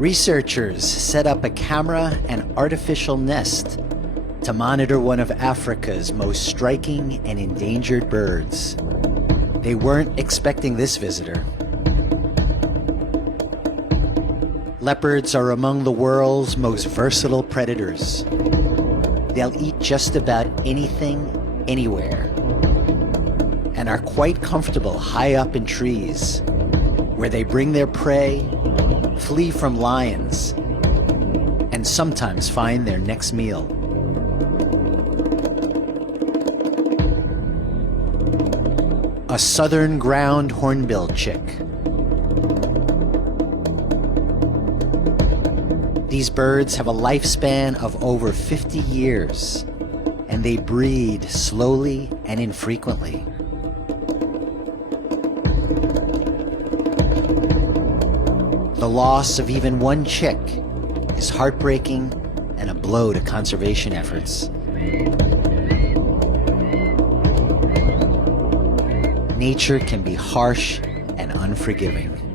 Researchers set up a camera and artificial nest to monitor one of Africa's most striking and endangered birds. They weren't expecting this visitor. Leopards are among the world's most versatile predators. They'll eat just about anything, anywhere, and are quite comfortable high up in trees, where they bring their prey, flee from lions, and sometimes find their next meal. A southern ground hornbill chick. These birds have a lifespan of over 50 years, and they breed slowly and infrequently. The loss of even one chick is heartbreaking and a blow to conservation efforts. Nature can be harsh and unforgiving.